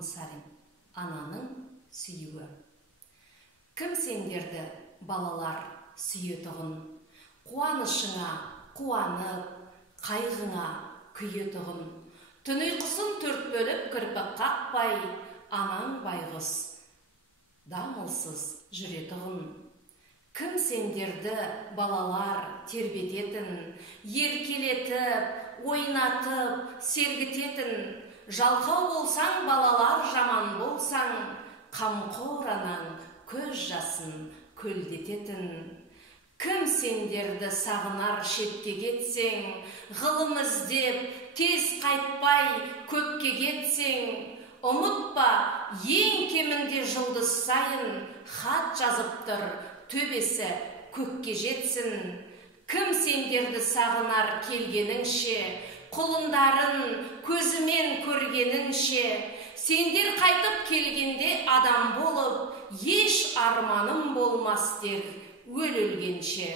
Алтынсарин, ананың сүйуі. Кім сендерді, балалар, сүйетұғын, қуанышыңа қуанып, қайғыңа күйетұғын, түн ұйқысын төрт бөліп кірпік қақпай, анаң байғұс дамылсыз жүретұғын. Кім сендерді, балалар, тербететін, еркелетіп, ойнатып, сергітетін, жалқау болсаң, балалар, жаман болсаң, қамқор анаң көз жасын көлдететін. Кім сендерді сағынар шетке кетсең, ғылым іздеп, тез қайтпай көпке кетсең, ұмытпа, ең кемінде жұлдыз сайын хат жазып тұр, төбесі көкке жетсін. Кім сендерді сағынар келгеніңше, құлындарын көзімен көргеніңше, сендер қайтып келгенде адам болып, еш арманым болмас дер өлгенше.